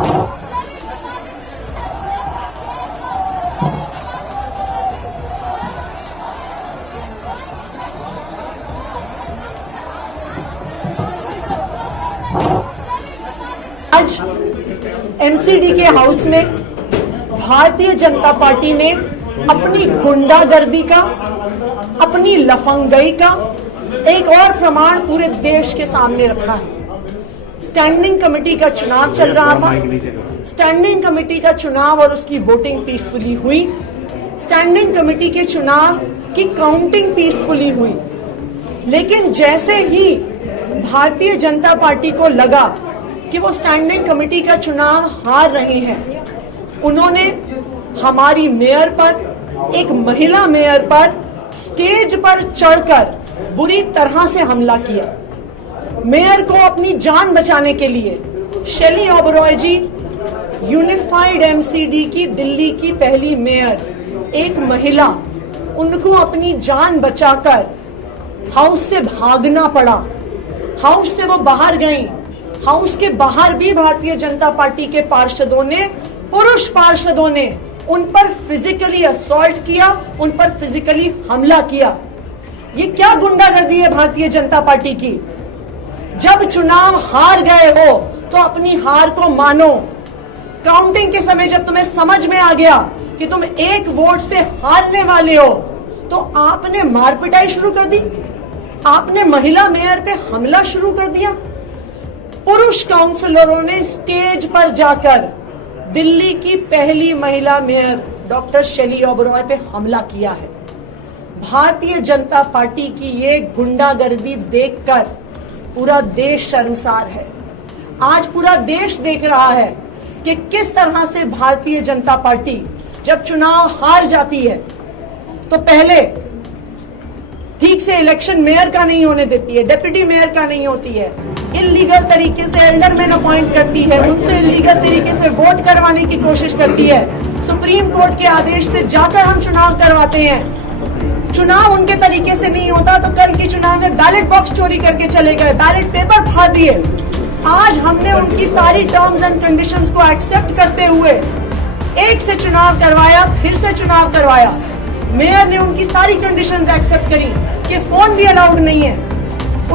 आज एमसीडी के हाउस में भारतीय जनता पार्टी ने अपनी गुंडागर्दी का, अपनी लफंगई का एक और प्रमाण पूरे देश के सामने रखा है। स्टैंडिंग कमेटी का चुनाव चल रहा था। स्टैंडिंग कमेटी का चुनाव और उसकी वोटिंग पीसफुली हुई। स्टैंडिंग कमेटी के चुनाव की काउंटिंग पीसफुली हुई। लेकिन जैसे ही भारतीय जनता पार्टी को लगा कि वो स्टैंडिंग कमेटी का चुनाव हार रहे हैं, उन्होंने हमारी मेयर पर, एक महिला मेयर पर स्टेज पर चढ़कर बुरी तरह से हमला किया। मेयर को अपनी जान बचाने के लिए शेली ओबरॉय जी, यूनिफाइड एमसीडी की दिल्ली की पहली मेयर, एक महिला, उनको अपनी जान बचाकर हाउस से भागना पड़ा। हाउस से वो बाहर गई। हाउस के बाहर भी भारतीय जनता पार्टी के पार्षदों ने, पुरुष पार्षदों ने उन पर फिजिकली असॉल्ट किया, उन पर फिजिकली हमला किया। ये क्या गुंडागर्दी है भारतीय जनता पार्टी की? जब चुनाव हार गए हो तो अपनी हार को मानो। काउंटिंग के समय जब तुम्हें समझ में आ गया कि तुम एक वोट से हारने वाले हो, तो आपने मारपिटाई शुरू कर दी। आपने महिला मेयर पे हमला शुरू कर दिया। पुरुष काउंसलरों ने स्टेज पर जाकर दिल्ली की पहली महिला मेयर डॉक्टर शेली ओबरॉय पे हमला किया है। भारतीय जनता पार्टी की ये गुंडागर्दी देखकर पूरा देश शर्मसार है। आज पूरा देश देख रहा है कि किस तरह से भारतीय जनता पार्टी जब चुनाव हार जाती है तो पहले ठीक से इलेक्शन मेयर का नहीं होने देती है, डिप्टी मेयर का नहीं होती है, इल्लीगल तरीके से एल्डरमैन अपॉइंट करती है, उनसे इल्लीगल तरीके से वोट करवाने की कोशिश करती है। सुप्रीम कोर्ट के आदेश से जाकर हम चुनाव करवाते हैं। चुनाव उनके तरीके से नहीं होता तो कल के चुनाव में बैलेट बॉक्स चोरी करके चले गए, बैलेट पेपर फाड़ दिए। आज हमने उनकी सारी टर्म्स एंड कंडीशंस को एक्सेप्ट करते हुए एक से चुनाव करवाया, फिर से चुनाव करवाया। मेयर ने उनकी सारी कंडीशंस एक्सेप्ट करी कि फोन भी अलाउड नहीं है।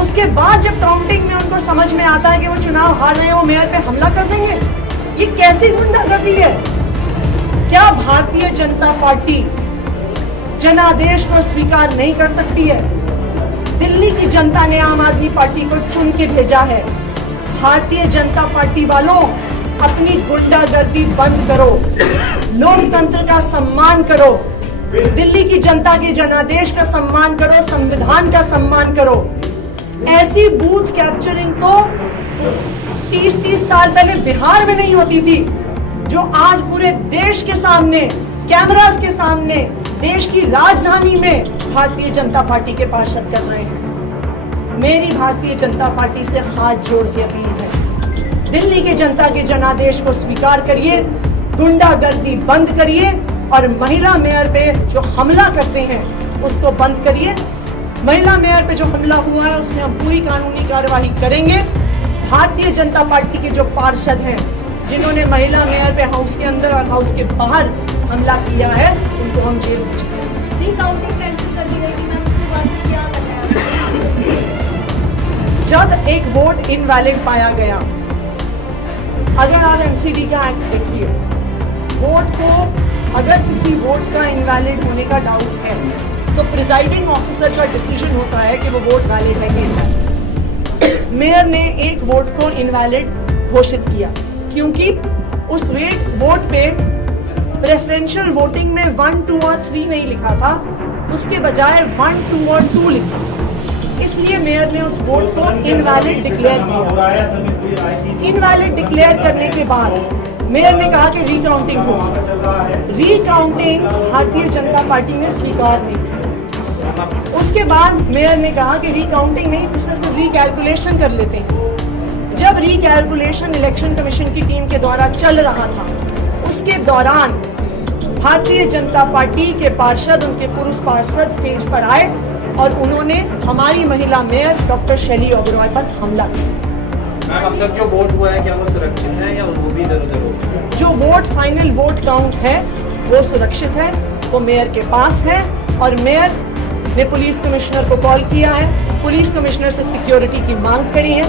उसके बाद जब काउंटिंग में उनको समझ में आता है कि वो चुनाव हार रहे हैं, वो मेयर पे हमला कर देंगे। ये कैसी गुंडागर्दी है? क्या भारतीय जनता पार्टी जनादेश को स्वीकार नहीं कर सकती है? दिल्ली की जनता ने आम आदमी पार्टी को चुन के भेजा है। भारतीय जनता पार्टी वालों, अपनी गुंडागर्दी बंद करो, लोकतंत्र का सम्मान करो, दिल्ली की जनता के जनादेश का सम्मान करो, संविधान का सम्मान करो। ऐसी बूथ कैप्चरिंग तो 30-30 साल पहले बिहार में नहीं होती थी, जो आज पूरे देश के सामने, कैमरास के सामने, देश की राजधानी में भारतीय जनता पार्टी के पार्षद कर रहे हैं। मेरी भारतीय जनता पार्टी से हाथ जोड़ के अपील है, दिल्ली के जनता के जनादेश को स्वीकार करिए, गुंडागर्दी बंद करिए और महिला मेयर पे जो हमला करते हैं उसको बंद करिए। महिला मेयर पे जो हमला हुआ है उसमें हम पूरी कानूनी कार्रवाई करेंगे। भारतीय जनता पार्टी के जो पार्षद हैं जिन्होंने महिला मेयर पे हाउस के अंदर और हाउस के बाहर हमला किया है, उनको हम जेल भेजेंगे। रिकाउंटिंग कैंसिल कर दी गई थी, मैम, उसके बाद क्या करना है? जब एक वोट इनवैलिड पाया गया, अगर आप एमसीडी का एक्ट देखिए, वोट को अगर किसी वोट का इनवैलिड होने का डाउट है तो प्रिजाइडिंग ऑफिसर का डिसीजन होता है कि वो वोट वैलिड है कि इनवैलिड। मेयर ने एक वोट को इनवैलिड घोषित किया क्योंकि उस वोट पे प्रेफरेंशियल वोटिंग में 1, 2 और 3 नहीं लिखा था, उसके बजाय 1, 2 और 2 लिखा था। इसलिए मेयर ने उस वोट को इनवैलिड डिक्लेयर किया। इनवैलिड डिक्लेयर करने के बाद मेयर ने कहा कि रिकाउंटिंग होगी। रिकाउंटिंग भारतीय जनता पार्टी ने स्वीकार नहीं की। उसके बाद मेयर ने कहा कि रिकाउंटिंग नहीं, फिर से रिकैलकुलेशन कर लेते हैं। जब रिकैलकुलेशन इलेक्शन कमीशन की टीम के द्वारा चल रहा था, उसके दौरान भारतीय जनता पार्टी के पार्षद, उनके पुरुष पार्षद स्टेज पर आए और उन्होंने हमारी महिला मेयर डॉक्टर शेली ओबरॉय पर हमला किया। मैम अब तक जो वोट हुआ है क्या वो सुरक्षित है या वो भी इधर उधर हो? जो वोट फाइनल वोट काउंट है वो सुरक्षित है, वो मेयर के पास है और मेयर ने पुलिस कमिश्नर को कॉल किया है, पुलिस कमिश्नर से सिक्योरिटी की मांग करी है।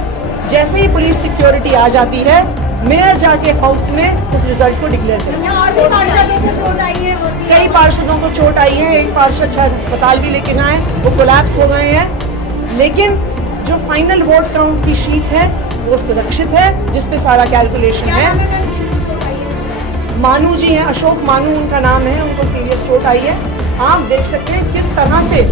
जैसे ही पुलिस सिक्योरिटी आ जाती है, मेयर जाके हाउस में उस रिजल्ट को डिक्लेयर करेंगे। और भी पार्षदों को चोट आई है होती है। कई पार्षदों को चोट आई है, एक पार्षद शायद अस्पताल भी लेके जाए, वो कोलैप्स हो गए हैं, लेकिन जो फाइनल वोट काउंट की शीट है वो सुरक्षित है, जिसपे सारा कैलकुलेशन क्या है। नाम है मैम जिनको चोट आई है? मानू जी हैं, अशोक मानू उनका नाम है, उनको सीरियस चोट आई है। आप देख सकते हैं किस तरह से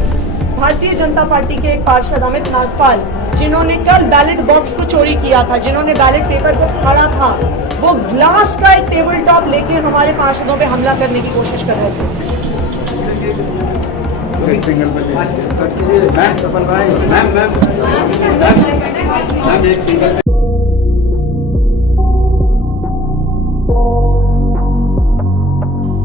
भारतीय जनता पार्टी के एक पार्षद अमित नागपाल, जिन्होंने कल बैलेट बॉक्स को चोरी किया था, जिन्होंने बैलेट पेपर को फाड़ा था, वो ग्लास का एक टेबल टॉप लेके हमारे पार्षदों पे हमला करने की कोशिश कर रहे थे। मैम मैम मैम एक सिंगल